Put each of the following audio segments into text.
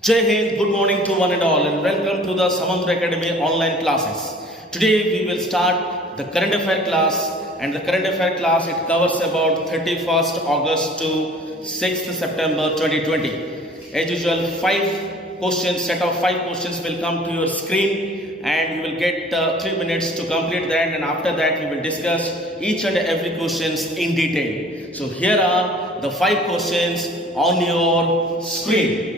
Jai Hind, good morning to one and all, and welcome to the Samantra Academy online classes. Today we will start the current affair class, and the current affair class it covers about 31st August to 6th September 2020. As usual, set of five questions will come to your screen, and you will get 3 minutes to complete that, and after that we will discuss each and every questions in detail. So here are the 5 questions on your screen.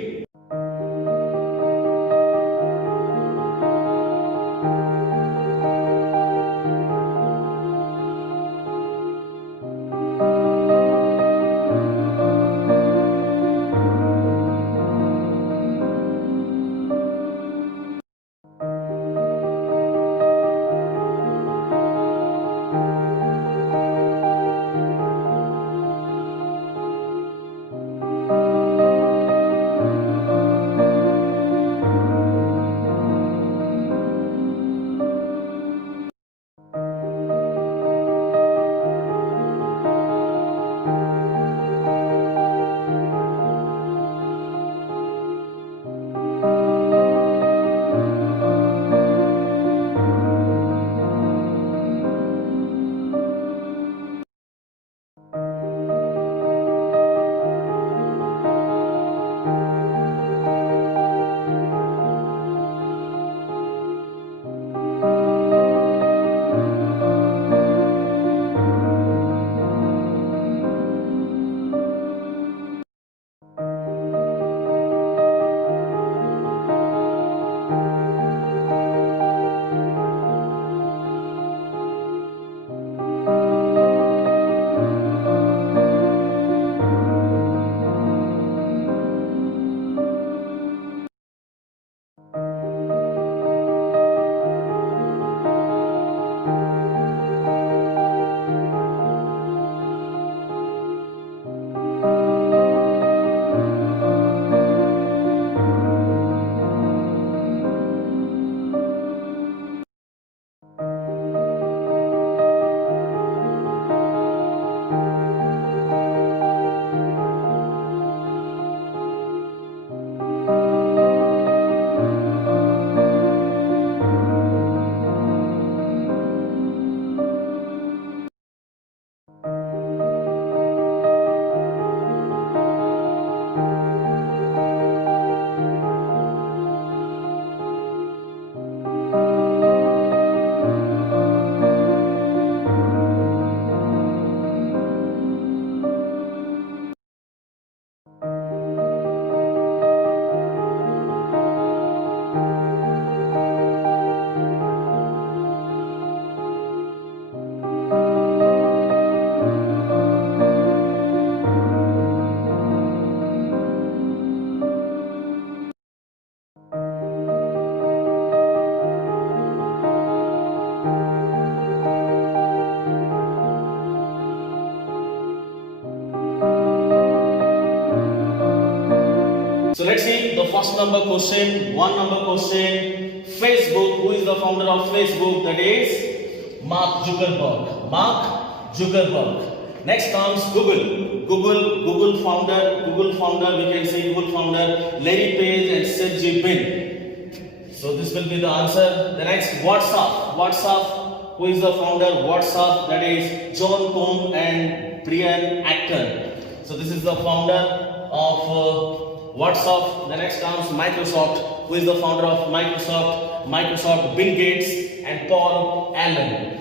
So let's see the first number question, one number question. Facebook, who is the founder of Facebook? That is Mark Zuckerberg. Mark Zuckerberg. Next comes Google. Google founder, we can say Google founder, Larry Page and Sergey Brin. So this will be the answer. The next, WhatsApp, who is the founder? WhatsApp, that is John Cohn and Brian Acton. So this is the founder of WhatsApp. The next comes Microsoft. Who is the founder of Microsoft? Microsoft, Bill Gates and Paul Allen.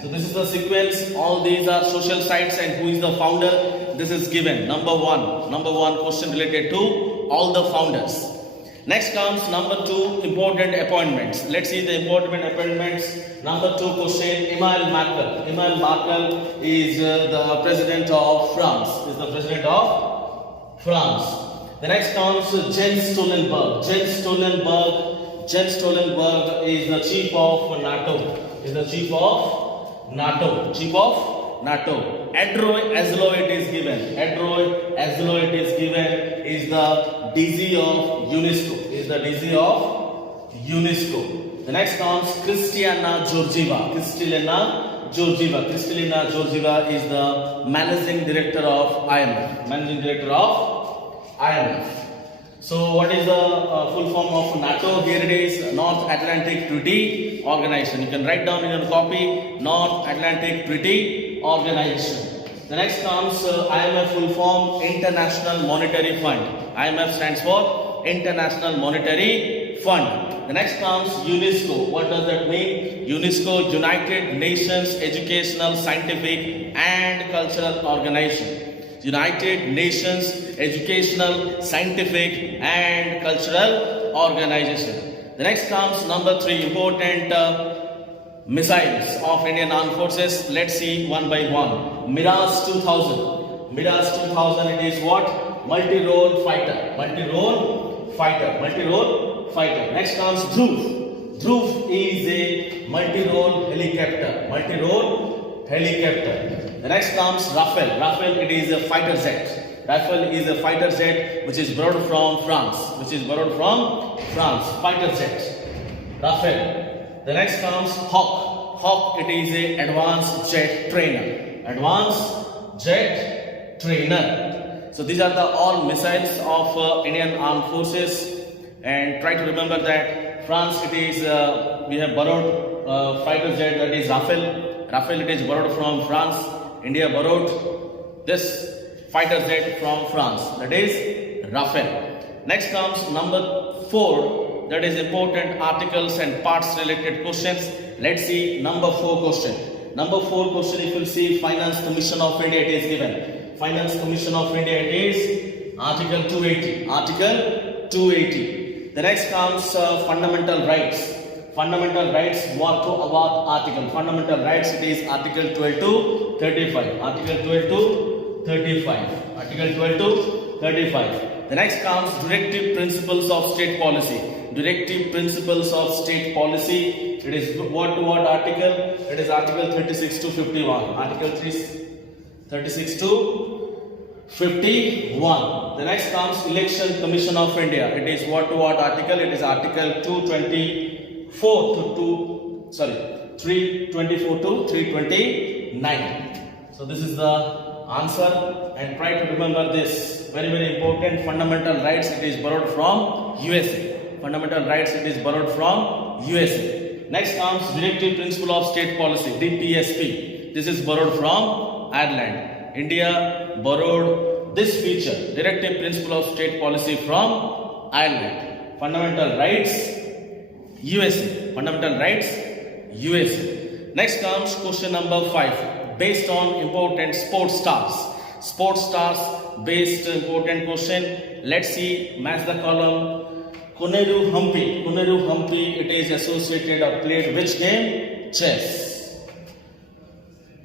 So this is the sequence. All these are social sites, and who is the founder? This is given. Number one question related to all the founders. Next comes number 2, important appointments. Let's see the important appointments. Number 2 question, Emmanuel Macron. Emmanuel Macron is the president of France. The next comes Jens Stoltenberg. Jens Stoltenberg is the chief of NATO. Android Azoulay is given. Is the DG of UNESCO. The next comes Kristalina Georgieva. Kristalina Georgieva is the managing director of IMF. So what is the full form of NATO? Here it is, North Atlantic Treaty Organization. You can write down in your copy, North Atlantic Treaty Organization. The next comes IMF full form, International Monetary Fund. IMF stands for International Monetary Fund. The next comes UNESCO. What does that mean? UNESCO, United Nations Educational, Scientific and Cultural Organization. United Nations Educational, Scientific and Cultural Organization. The next comes number 3, important missiles of Indian Armed Forces. Let's see one by one. Mirage 2000. Mirage 2000, it is what? Multi-role fighter. Next comes Dhruv. Dhruv is a multi-role helicopter. The next comes Rafale. Rafale, it is a fighter jet. Rafale is a fighter jet which is borrowed from France. Fighter jet. Rafale. The next comes Hawk. Hawk, it is a advanced jet trainer. So these are the all missiles of Indian Armed Forces. And try to remember that France, it is we have borrowed fighter jet, that is Rafale. Rafale, it is borrowed from France. India borrowed this fighter jet from France, that is Rafale. Next comes number 4, that is important articles and parts related questions. Let's see number 4 question. If you see Finance Commission of India, it is given. Finance Commission of India, it is Article 280. The next comes fundamental rights. Fundamental rights, what to award article. Fundamental rights, it is Article 12 to 35. The next comes directive principles of state policy. It is what to what article? It is Article 36 to 51. Article 36 to 51. The next comes Election Commission of India. It is what to what article? It is Article 324 to 329. So this is the answer, and try to remember this. Very important. Fundamental rights, it is borrowed from USA. Next comes Directive Principle of State Policy, DPSP. This is borrowed from Ireland. India borrowed this feature, Directive Principle of State Policy, from Ireland. Fundamental rights, USA. Next comes question number 5, based on important sports stars. Based important question. Let's see, match the column. Koneru Humphrey, it is associated or played which game? Chess.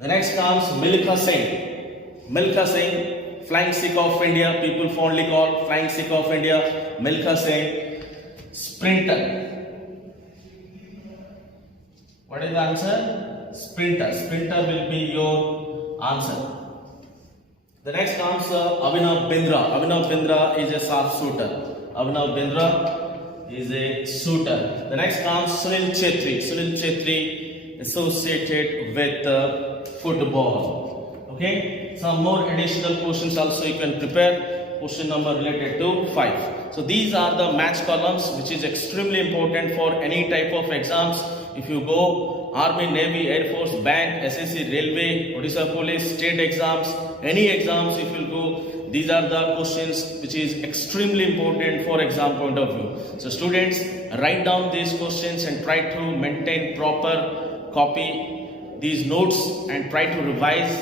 The next comes Milkha Singh, Flying Sikh of India, people fondly call Flying Sikh of India, Milkha Singh. Sprinter. What is the answer? Sprinter will be your answer. The next comes Abhinav Bindra is a sharpshooter. The next comes Sunil Chetri, associated with football. Okay, some more additional questions also you can prepare. Question number related to 5. So these are the match columns, which is extremely important for any type of exams. If you go Army, Navy, Air Force, Bank, SSC, Railway, Odisha Police, state exams, any exams if you go, these are the questions which is extremely important for exam point of view. So students, write down these questions and try to maintain proper copy these notes and try to revise,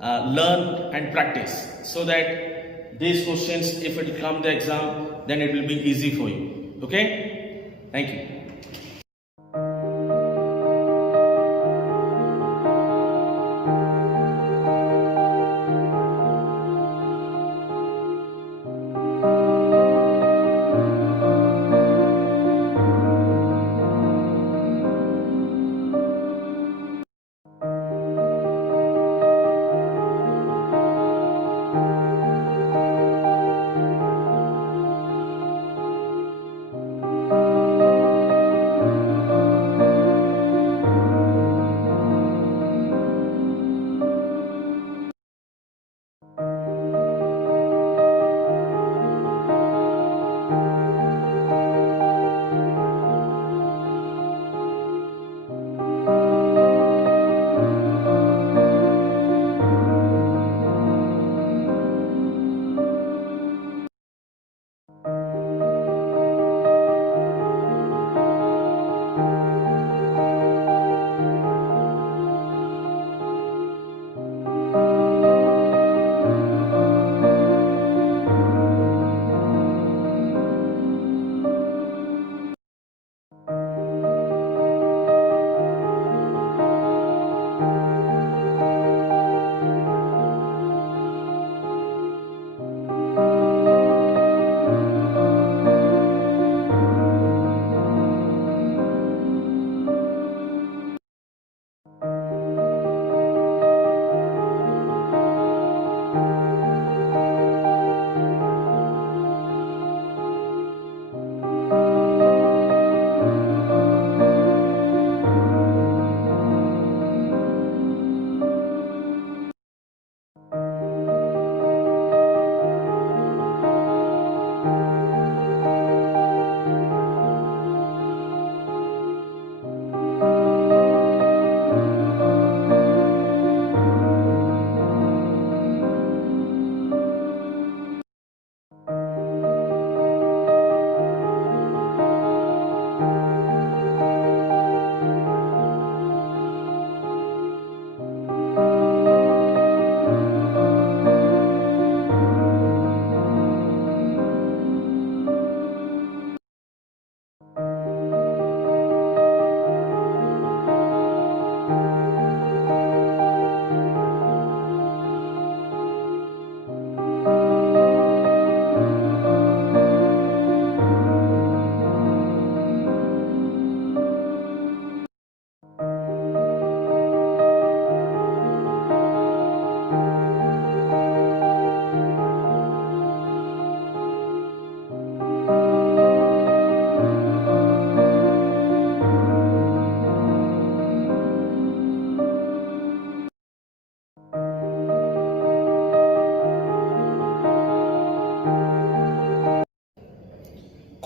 learn and practice, so that these questions, if it come the exam, then it will be easy for you. Okay? Thank you.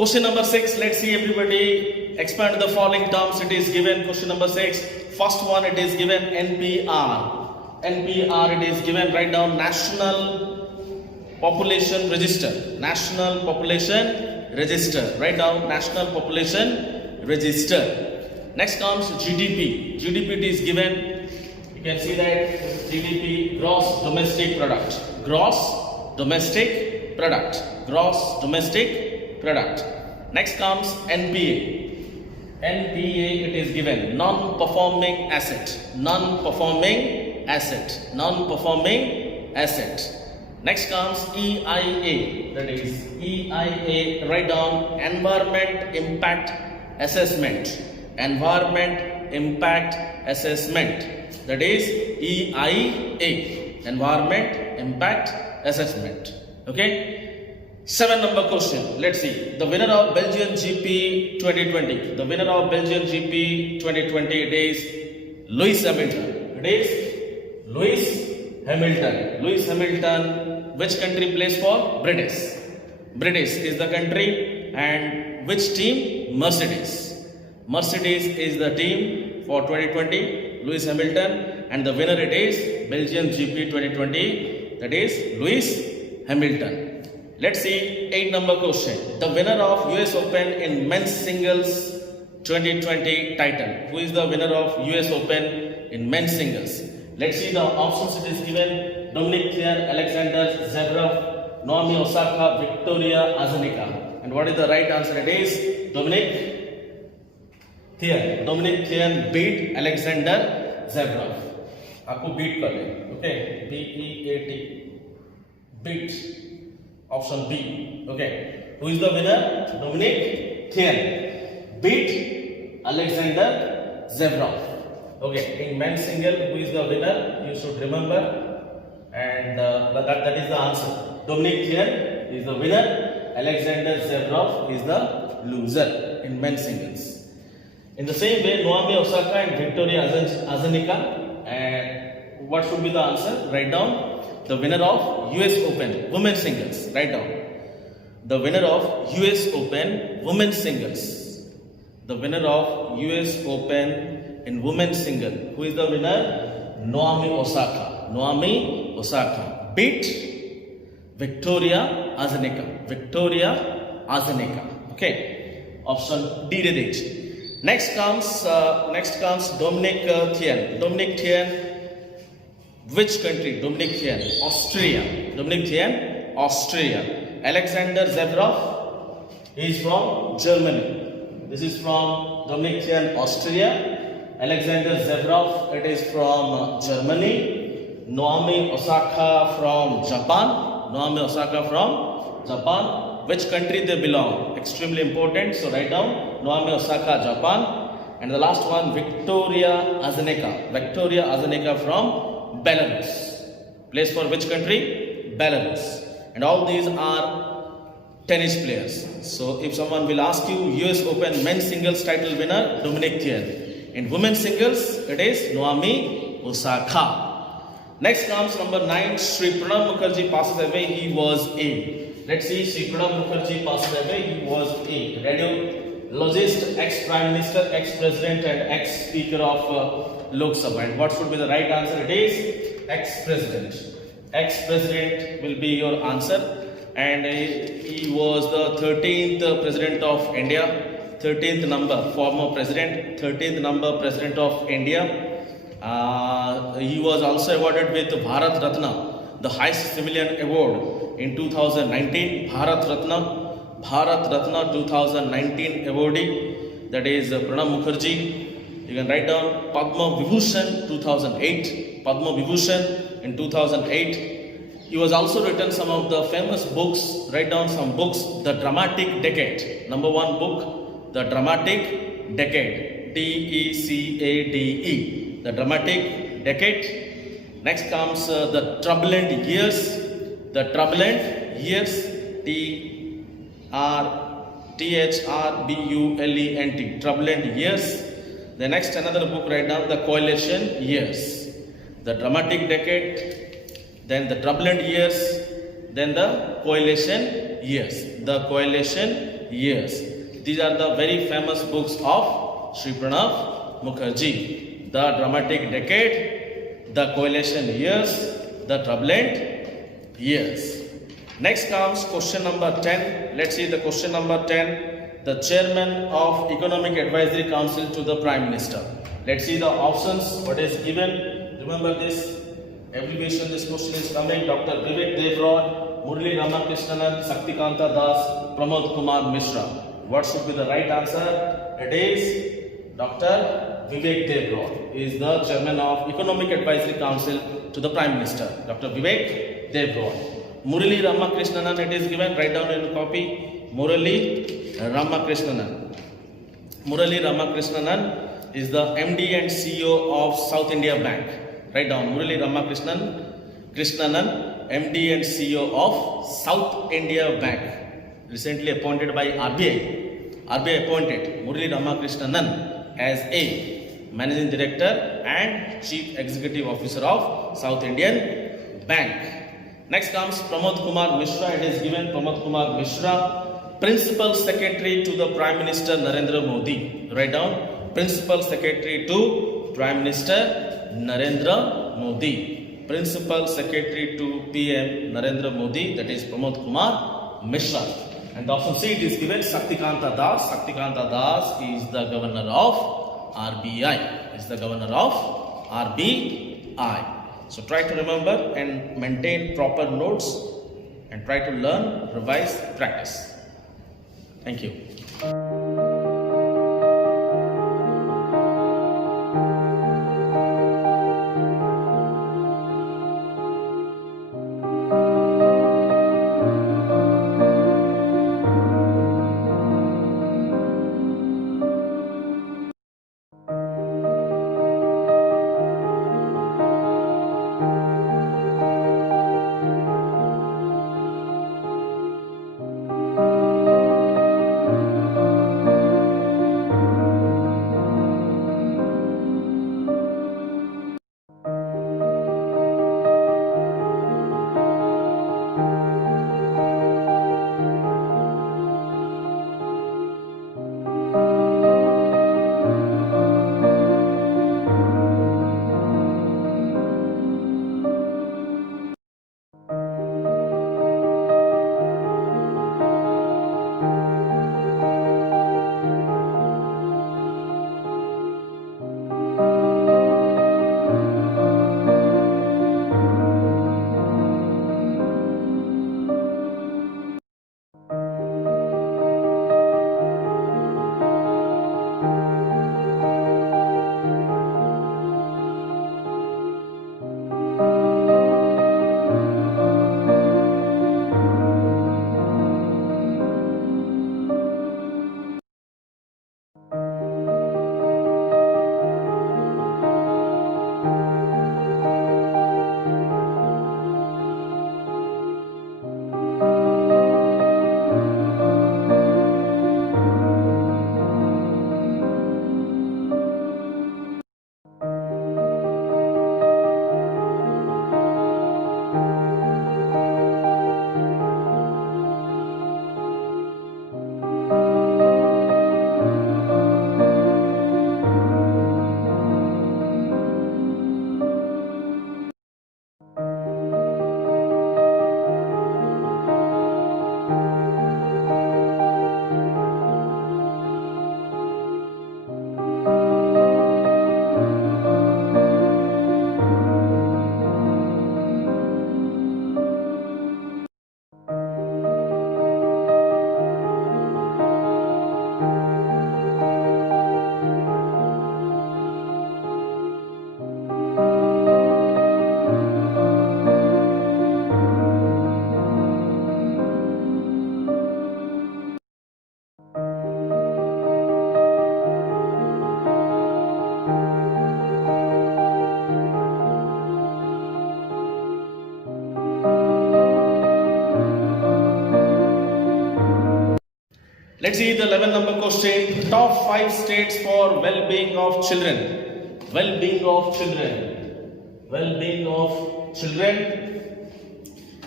Question number 6, let's see everybody expand the following terms. It is given question number 6. First one, it is given NPR. NPR, it is given, write down National Population Register. National Population Register. Write down National Population Register. Next comes GDP. GDP, it is given. You can see that GDP, Gross Domestic Product. Gross Domestic Product. Gross Domestic Product. Next comes NPA. NPA, it is given non-performing asset. Non-performing asset. Non-performing asset. Next comes EIA. That is EIA. Write down Environment Impact Assessment. Environment Impact Assessment. That is EIA. Environment Impact Assessment. Okay. 7 number question. Let's see. The winner of Belgian GP 2020. The winner of Belgian GP 2020, it is Lewis Hamilton. It is Lewis Hamilton. Lewis Hamilton. Which country plays for? British. British is the country. And which team? Mercedes. Mercedes is the team for 2020. Lewis Hamilton. And the winner, it is Belgian GP 2020. That is Lewis Hamilton. Let's see 8 number question. The winner of US Open in men's singles 2020 title. Who is the winner of US Open in men's singles? Let's see the options it is given. Dominic Thiem, Alexander Zverev, Naomi Osaka, Victoria Azarenka. And what is the right answer? It is Dominic Thiem. Dominic Thiem beat Alexander Zverev. आपको beat कर ले. Okay. B-E-A-T. Beat. Option B. Okay. Who is the winner? Dominic Thiem beat Alexander Zverev. Okay. In men's single, who is the winner? You should remember. And that is the answer. Dominic Thiem is the winner. Alexander Zverev is the loser in men's singles. In the same way, Naomi Osaka and Victoria Azarenka. And what should be the answer? Write down. The winner of US Open women's singles. Write down. The winner of US Open women's singles. The winner of US Open in women's single. Who is the winner? Naomi Osaka. Naomi Osaka beat Victoria Azarenka. Victoria Azarenka. Okay. Option D did it. Next comes Dominic Thiem. Dominic Thiem. Which country? Dominic Thiem. Austria. Dominic Thiem. Austria. Alexander Zverev is from Germany. This is from Dominic Thiem, Austria. Alexander Zverev, it is from Germany. Naomi Osaka from Japan. Naomi Osaka from Japan. Which country they belong? Extremely important. So write down Naomi Osaka, Japan. And the last one, Victoria Azarenka. Victoria Azarenka from Belarus. Plays for which country? Belarus. And all these are tennis players. So if someone will ask you, US Open men's singles title winner, Dominic Thiem. In women's singles, it is Naomi Osaka. Next comes number 9. Sri Pranab Mukherjee passes away. He was a. Let's see. Sri Pranab Mukherjee passes away. He was a radiologist, ex-prime minister, ex-president, and ex-speaker of Lok Sabha. And what should be the right answer? It is ex-president. Ex-president will be your answer. And he was the 13th president of India. 13th number former president. 13th number president of India. He was also awarded with Bharat Ratna, the highest civilian award in 2019. Bharat Ratna 2019 awardee. That is Pranab Mukherjee. You can write down Padma Vibhushan 2008. Padma Vibhushan in 2008. He was also written some of the famous books. Write down some books. The Dramatic Decade. Number 1 book, The Dramatic Decade. D-E-C-A-D-E. The Dramatic Decade. Next comes The Turbulent Years. The Turbulent Years. T-R-T-H-R-B-U-L-E-N-T. Turbulent Years. The next another book, write down The Coalition Years. The Dramatic Decade, then The Turbulent Years, then The Coalition Years. The Coalition years. These are the very famous books of Sri Pranab Mukherjee. The Dramatic Decade, The Coalition Years, The Turbulent Years. Next comes question number 10. Let's see the question number 10. The Chairman of Economic Advisory Council to the Prime Minister. Let's see the options. What is given? Remember this abbreviation. This question is coming. Dr. Vivek Debrod, Murali Ramakrishnan, Shaktikanta Das, Pramod Kumar Mishra. What should be the right answer? It is Dr. Vivek Debrod is the Chairman of Economic Advisory Council to the Prime Minister. Dr. Vivek Debrod. Murali Ramakrishnan, it is given. Write down in a copy. Murali Ramakrishnan. Murali Ramakrishnan is the MD and CEO of South India Bank. Write down Murali Ramakrishnan, MD and CEO of South India Bank. Recently appointed by RBI. RBI appointed Murali Ramakrishnan as a Managing Director and Chief Executive Officer of South Indian Bank. Next comes Pramod Kumar Mishra. It is given Pramod Kumar Mishra, Principal Secretary to the Prime Minister Narendra Modi. Write down Principal Secretary to Prime Minister Narendra Modi. Principal Secretary to PM Narendra Modi, that is Pramod Kumar Mishra. And the option C is given Shaktikanta Das. Shaktikanta Das is the Governor of RBI. Is the Governor of RBI. So try to remember and maintain proper notes and try to learn, revise, practice. Thank you. Let's see the 11 number question. Top 5 states for well-being of children. Well-being of children. Well-being of children.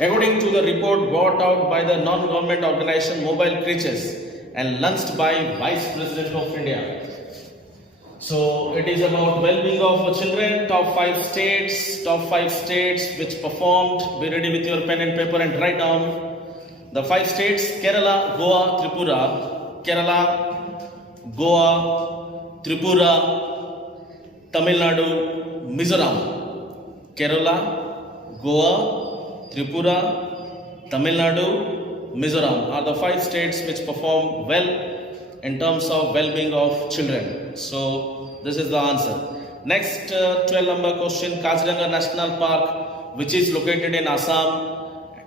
According to the report brought out by the non-government organization Mobile Creatures, and launched by Vice President of India. So it is about well-being of children. Top 5 states which performed. Be ready with your pen and paper and write down the 5 states: Kerala, Goa, Tripura. Kerala, Goa, Tripura, Tamil Nadu, Mizoram. Kerala, Goa, Tripura, Tamil Nadu, Mizoram are the 5 states which perform well in terms of well-being of children. So this is the answer. Next 12 number question: Kaziranga National Park, which is located in Assam,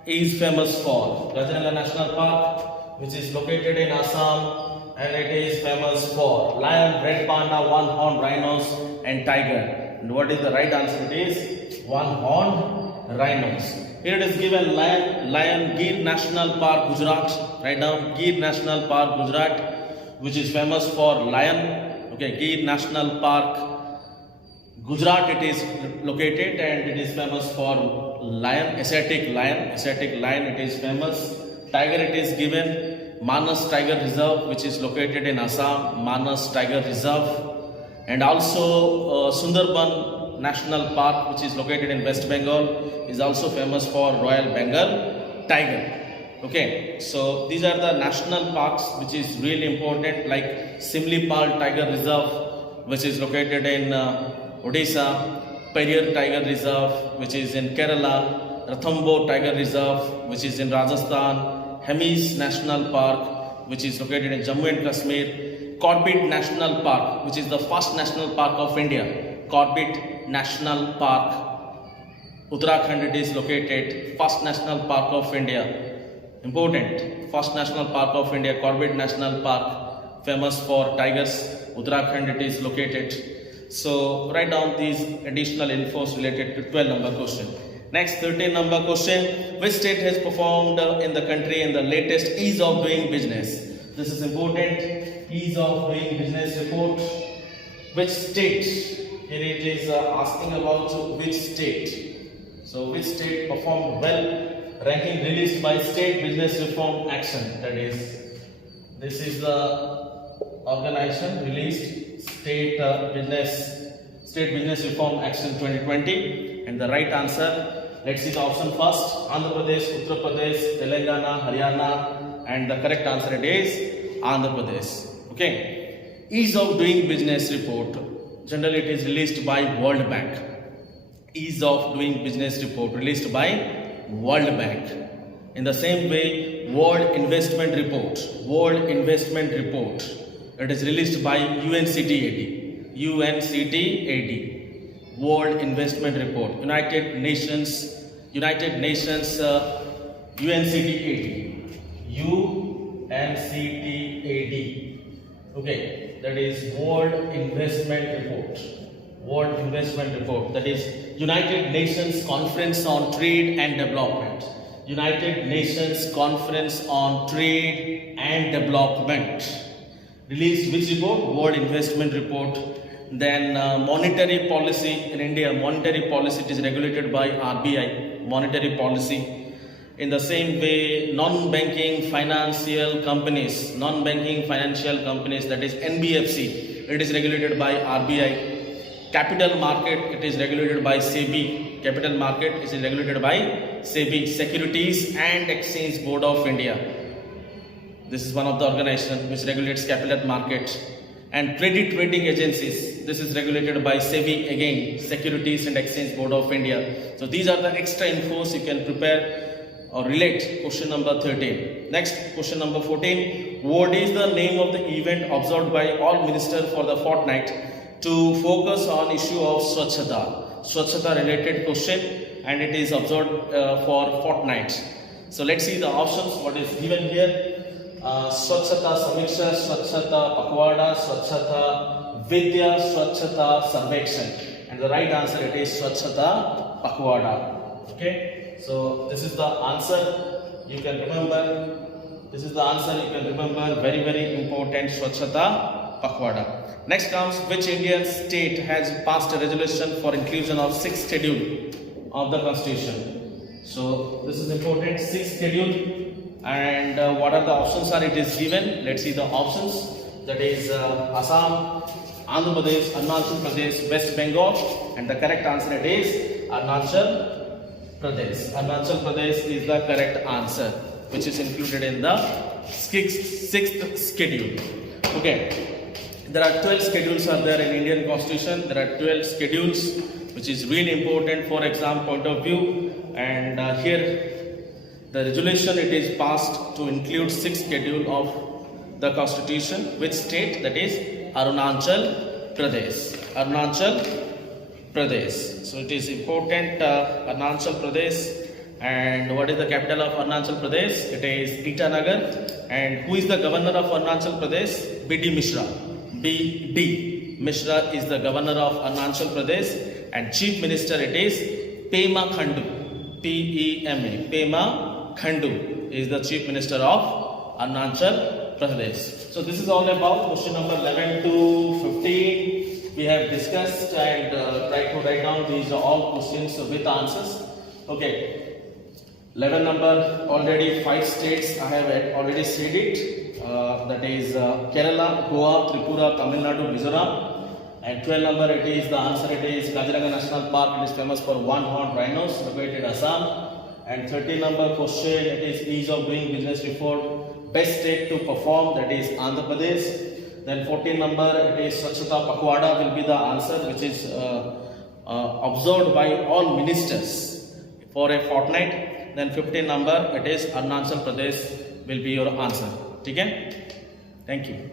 is famous for. Kaziranga National Park, which is located in Assam, and it is famous for lion, red panda, one-horned rhinos, and tiger. And what is the right answer? It is one-horned rhinos. Here it is given: lion, Gir National Park, Gujarat. Write down Gir National Park, Gujarat, which is famous for lion. Okay, Gir National Park, Gujarat it is located, and it is famous for lion, Asiatic lion it is famous. Tiger it is given Manas Tiger Reserve, which is located in Assam, Manas Tiger Reserve, and also Sundarban National Park, which is located in West Bengal, is also famous for Royal Bengal tiger. Okay, so these are the national parks which is really important, like Simlipal Tiger Reserve, which is located in Odisha, Periyar Tiger Reserve, which is in Kerala, Ranthambore Tiger Reserve, which is in Rajasthan, Hemis National Park, which is located in Jammu and Kashmir, Corbett National Park, which is the first national park of India, Corbett National Park, Uttarakhand it is located, first national park of India. Important, first national park of India, Corbett National Park, famous for tigers, Uttarakhand it is located. So write down these additional infos related to 12 number question. Next 13 number question: which state has performed in the country in the latest ease of doing business? This is important, ease of doing business report. Which state? Here it is asking about which state. So which state performed well? Ranking released by State Business Reform Action. That is, this is the organization released State Business Reform Action 2020. And the right answer, let's see the option first: Andhra Pradesh, Uttar Pradesh, Telangana, Haryana, and the correct answer it is Andhra Pradesh. Okay, ease of doing business report. Generally, it is released by World Bank. Ease of doing business report released by World Bank. In the same way, World Investment Report, it is released by UNCTAD, World Investment Report, United Nations, UNCTAD. Okay, that is World Investment Report. That is United Nations Conference on Trade and Development. United Nations Conference on Trade and Development. Released which report? World Investment Report. Then monetary policy in India. Monetary policy, it is regulated by RBI. Monetary policy. In the same way, non-banking financial companies, that is NBFC, it is regulated by RBI. Capital market, it is regulated by SEBI. Securities and Exchange Board of India. This is one of the organizations which regulates capital market. And credit rating agencies, this is regulated by SEBI again, Securities and Exchange Board of India. So these are the extra infos you can prepare or relate. Question number 13. Next, question number 14. What is the name of the event observed by all ministers for the fortnight to focus on issue of Swachhata related question, and it is observed for fortnight. So let's see the options. What is given here? Swachhata Samiksha, Swachhata Pakhwada, Swachhata Vidya, Swachhata Sarvekshan. And the right answer it is Swachhata Pakhwada. Okay, so this is the answer you can remember. Very, very important, Swachhata Pakhwada. Next comes, which Indian state has passed a resolution for inclusion of 6th schedule of the Constitution? So this is important. 6th schedule And what are the options are it is given. Let's see the options. That is Assam, Andhra Pradesh, Arunachal Pradesh, West Bengal, and the correct answer it is Arunachal Pradesh. Arunachal Pradesh is the correct answer, which is included in the sixth schedule. Okay, there are 12 schedules are there in Indian Constitution. There are 12 schedules, which is really important for exam point of view. And here the resolution it is passed to include 6th schedule of the Constitution, which state that is Arunachal Pradesh. Arunachal Pradesh. So it is important Arunachal Pradesh. And what is the capital of Arunachal Pradesh? It is Itanagar. And who is the governor of Arunachal Pradesh? B.D. Mishra. B.D. Mishra is the governor of Arunachal Pradesh. And chief minister it is Pema Khandu. P-E-M-A. Pema Khandu is the chief minister of Arunachal Pradesh. So this is all about question number 11 to 15. We have discussed and tried to write down these are all questions with answers. Okay. 11 number, already 5 states I have already said it. That is Kerala, Goa, Tripura, Tamil Nadu, Mizoram. And 12 number it is the answer it is Kaziranga National Park. It is famous for one-horned rhinos located in Assam. And 13 number question it is ease of doing business report. Best state to perform, that is Andhra Pradesh. Then 14 number it is Swachhata Pakhwada will be the answer, which is observed by all ministers for a fortnight. Then 15 number it is Arunachal Pradesh will be your answer. Okay? Thank you.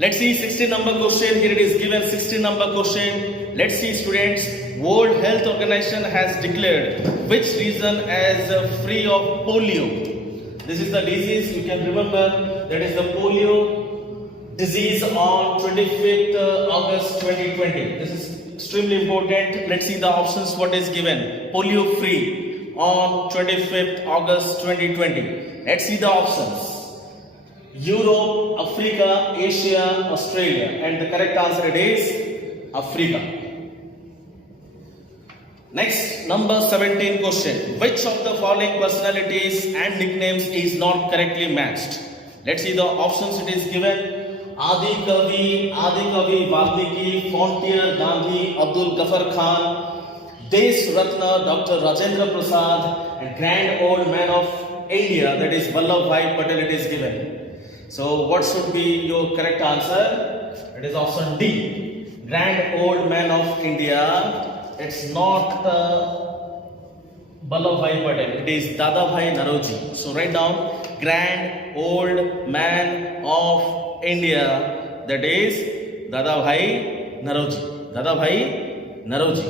Let's see 60 number question. Here it is given 60 number question. Let's see students. World Health Organization has declared which region as free of polio? This is the disease you can remember, that is the polio disease on 25th August 2020. This is extremely important. Let's see the options what is given. Polio free on 25th August 2020. Let's see the options. Europe, Africa, Asia, Australia, and the correct answer it is Africa. Next, number 17 question. Which of the following personalities and nicknames is not correctly matched? Let's see the options it is given. Adi Kavi Valmiki, Frontier Gandhi, Abdul Ghaffar Khan, Desh Ratna, Dr. Rajendra Prasad, and Grand Old Man of India, that is Vallabhbhai Patel it is given. So what should be your correct answer? It is option D. Grand Old Man of India. It's not Vallabhbhai Patel. It is Dadabhai Naroji. So write down Grand Old Man of India. That is Dadabhai Naroji. Dadabhai Naroji.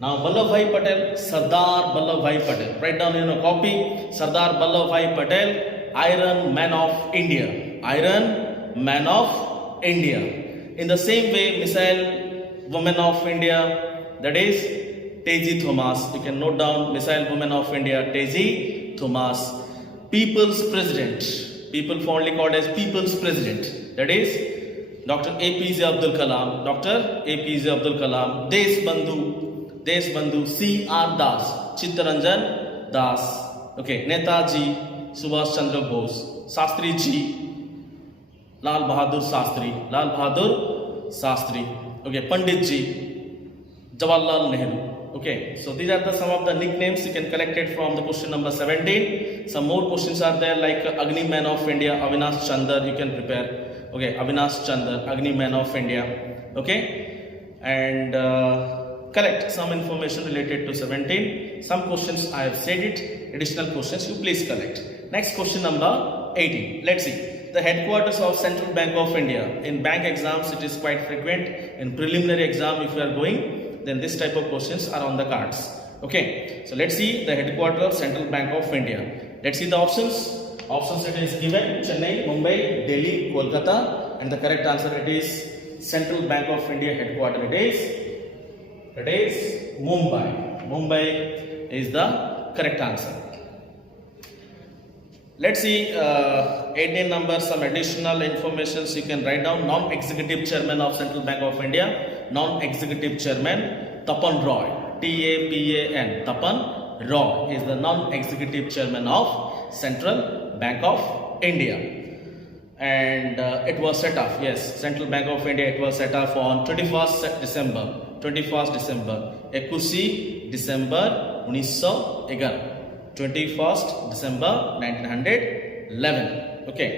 Now Vallabhbhai Patel, Sardar Vallabhbhai Patel. Write down in a copy. Sardar Vallabhbhai Patel, Iron Man of India. Iron Man of India. In the same way, Missile Woman of India, that is Teji Thomas. You can note down Missile Woman of India, Teji Thomas. People's President. People fondly called as People's President. That is Dr. APJ Abdul Kalam. Dr. APJ Abdul Kalam. Desh Bandhu C.R. Das. Chittaranjan Das. Okay. Netaji Subhash Chandra Bose. Shastri Ji. Lal Bahadur Shastri. Okay. Pandit Ji. Jawaharlal Nehru. Okay, so these are some of the nicknames you can collect it from the question number 17. Some more questions are there like Agni Man of India, Avinash Chandar, you can prepare. Okay, Avinash Chandar, Agni Man of India. Okay, and collect some information related to 17. Some questions I have said it, additional questions you please collect. Next question number 18. Let's see. The headquarters of Central Bank of India. In bank exams it is quite frequent. In preliminary exam if you are going, then this type of questions are on the cards. Okay, so let's see the headquarters of Central Bank of India. Let's see the options. Options it is given: Chennai, Mumbai, Delhi, Kolkata, and the correct answer it is Central Bank of India headquarters. It is Mumbai. Mumbai is the correct answer. Let's see 18 number, some additional informations you can write down. Non-executive chairman of Central Bank of India. Non-executive chairman Tapan Roy. T-A-P-A-N. Tapan Roy is the non-executive chairman of Central Bank of India. And it was set up, yes, Central Bank of India, it was set up on 21st December. 21st December. 21 December 1911. 21st December 1911. Okay.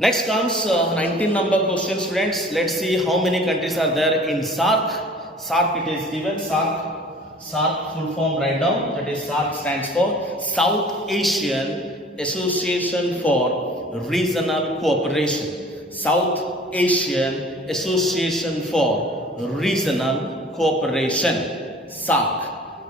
Next comes 19 number question, students. Let's see how many countries are there in SAARC. SAARC it is given. SAARC full form write down. That is SAARC stands for South Asian Association for Regional Cooperation. South Asian Association for Regional Cooperation. SAARC.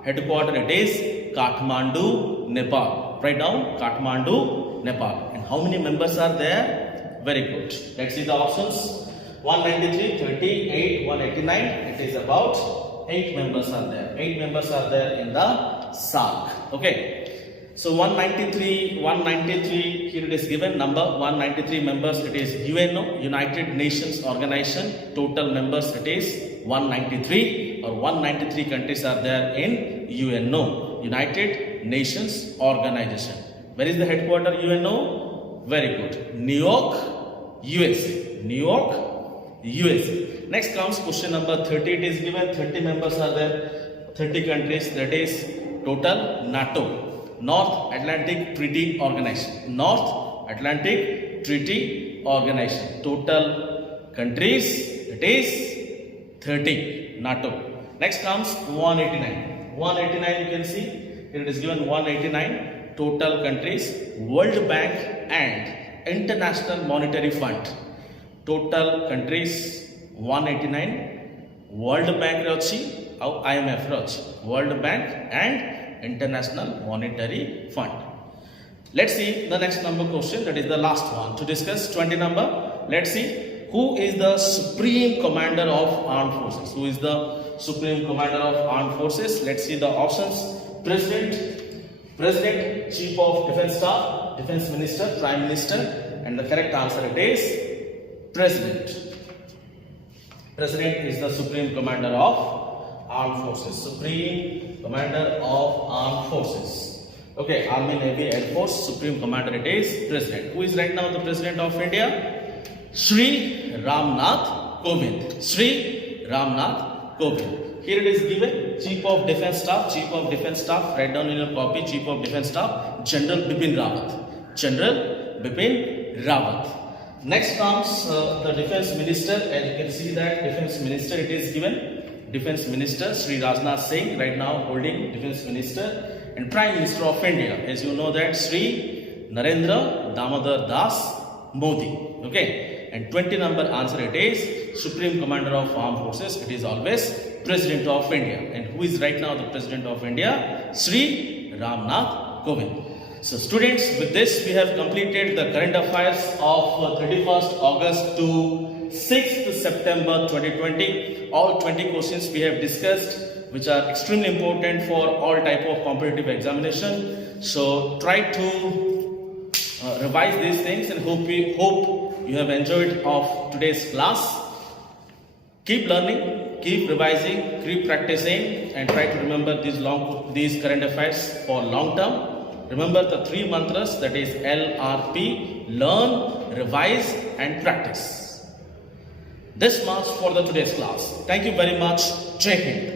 Headquarters it is Kathmandu, Nepal. Write down Kathmandu, Nepal. And how many members are there? Very good. Let's see the options. 193, 38, 189. It is about 8 members are there. 8 members are there in the SAARC. Okay. So 193, here it is given number 193 members. It is UNO, United Nations Organization. Total members it is 193 or 193 countries are there in UNO. United Nations Organization. Where is the headquarters UNO? Very good. New York, USA. New York, USA. Next comes question number 30. It is given 30 members are there. 30 countries, that is total NATO. North Atlantic Treaty Organization. North Atlantic Treaty Organization. Total countries, it is 30. NATO. Next comes 189. 189 you can see, here it is given 189 total countries. World Bank and International Monetary Fund. Total countries 189. World Bank rachi, IMF rachi. World Bank and International Monetary Fund. Let's see the next number question, that is the last one to discuss, 20 number. Let's see who is the Supreme Commander of Armed Forces. Who is the Supreme Commander of Armed Forces? Let's see the options. President, Chief of Defence Staff, Defence Minister, Prime Minister, and the correct answer it is President. President is the Supreme Commander of Armed Forces. Supreme Commander of Armed Forces. Okay, Army, Navy, Air Force, Supreme Commander it is President. Who is right now the President of India? Shri Ramnath Kovind. Shri Ramnath Kovind. Here it is given, Chief of Defence Staff, Chief of Defence Staff, write down in your copy, Chief of Defence Staff, General Bipin Rawat. General Bipin Rawat. Next comes the Defence Minister, and you can see that Defence Minister it is given, Defence Minister Shri Rajnath Singh, right now holding Defence Minister, and Prime Minister of India, as you know that Shri Narendra Damodar Das Modi. Okay, and 20 number answer it is Supreme Commander of Armed Forces, it is always President of India. And who is right now the President of India? Shri Ramnath Kovind. So students, with this we have completed the current affairs of 31st August to 6th September 2020. All 20 questions we have discussed, which are extremely important for all type of competitive examination. So try to revise these things, and hope you have enjoyed of today's class. Keep learning, keep revising, keep practicing, and try to remember these current affairs for long term. Remember the 3 mantras, that is LRP, learn, revise and practice. This much for the today's class. Thank you very much. Jai Hind.